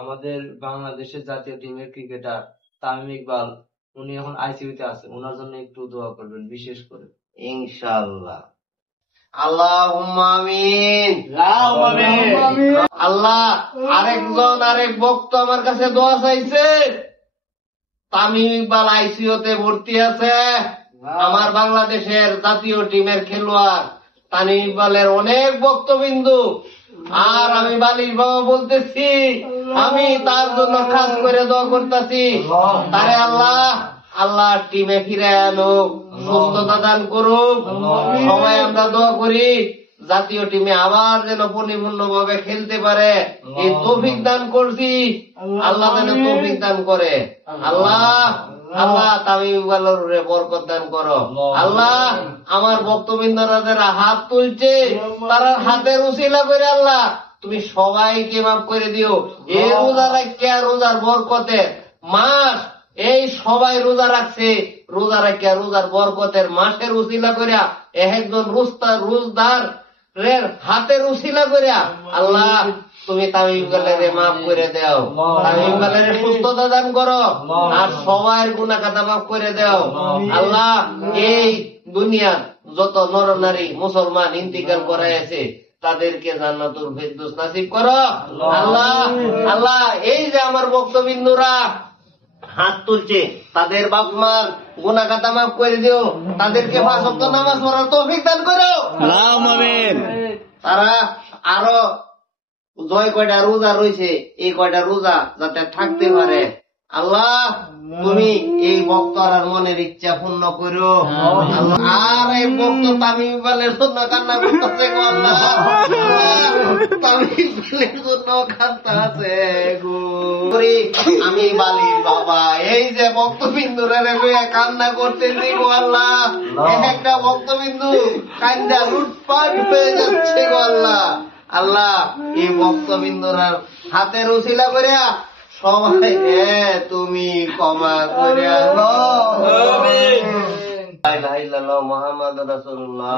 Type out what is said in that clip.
আমাদের বাংলাদেশের জাতীয় টিমের ক্রিকেটার তামিম ইকবাল, উনি এখন আইসিইউতে আছে, ওনার জন্য একটু দোয়া করবেন বিশেষ করে। ইনশাআল্লাহ। আল্লাহুম্মা আমিন। আল্লাহ, আরেক ভক্ত আমার কাছে দোয়া চাইছে। তামিম ইকবাল আইসিইউতে ভর্তি আছে। আমার বাংলাদেশের জাতীয় টিমের খেলোয়াড় তামিম ইকবালের অনেক ভক্তবিন্দু, আর আমি বালিশ বাবা বলতেছি, আমি তার জন্য খাস করে দোয়া করতেছি। তারে আল্লাহ টিমে ফিরে আনো, সুস্থতা দান করুক। সবাই আমরা দোয়া করি জাতীয় টিমে আবার যেন পরিপূর্ণ ভাবে খেলতে পারে, এই তৌফিক দান করছি। আল্লাহ যেন তৌফিক দান করে। আল্লাহ তামিম ইকবালের বরকত দান করো। আল্লাহ, আমার বক্তবৃন্দরা যারা হাত তুলছে, তারা হাতের উসিলা করে আল্লাহ তুমি সবাইকে মাফ করে দিও। এই রোজা রাখিয়া, রোজার বরকতের মাস, এই সবাই রোজা রাখছে, রোজা রাখিয়া রোজার বরকতের মাসের উসিলা করিয়া, একজন রোজদার হাতের উসিলা করিয়া আল্লাহ তুমি তামিম ইকবালের মাফ করে দাও, তামিম ইকবালের সুস্থতা দান করো, আর সবার গুনাহ খাতা মাফ করে দাও। আল্লাহ, এই দুনিয়ার যত নর নারী মুসলমান ইন্তিকাল করাইছে, তাদেরকে জান্নাতুল ফেরদৌস নসিব করো। আল্লাহ, এই যে আমার ভক্তবিন্দুরা হাত তুলছে, তাদের বাপ মার গুনাহ খাতা মাফ করে দিও, তাদেরকে 5 ওয়াক্ত নামাজ পড়ার তৌফিক দান করো। তারা আরো জয় কয়টা রোজা রয়েছে, এই কয়টা রোজা যাতে থাকতে পারে। আল্লাহ, তুমি এই ভক্তর মনের ইচ্ছা পূর্ণ করো। আর এই ভক্ত তামিম ইকবালের জন্য কান্না করতেছে গো আল্লাহ, তামিম ইকবালের জন্য কাঁদতেছে গো। আমি বালির বাবা এই যে ভক্তবিন্দুরা কান্না করতেছি গো আল্লাহ, একটা ভক্তবিন্দু কান্দা লুটপাট হয়ে যাচ্ছে গো আল্লাহ। আল্লাহ, এই ভক্তবিন্দুরা হাতের উসিলা করিয়া সবাই তুমি ক্ষমা করিয়া মুহাম্মদ রাসূলুল্লাহ।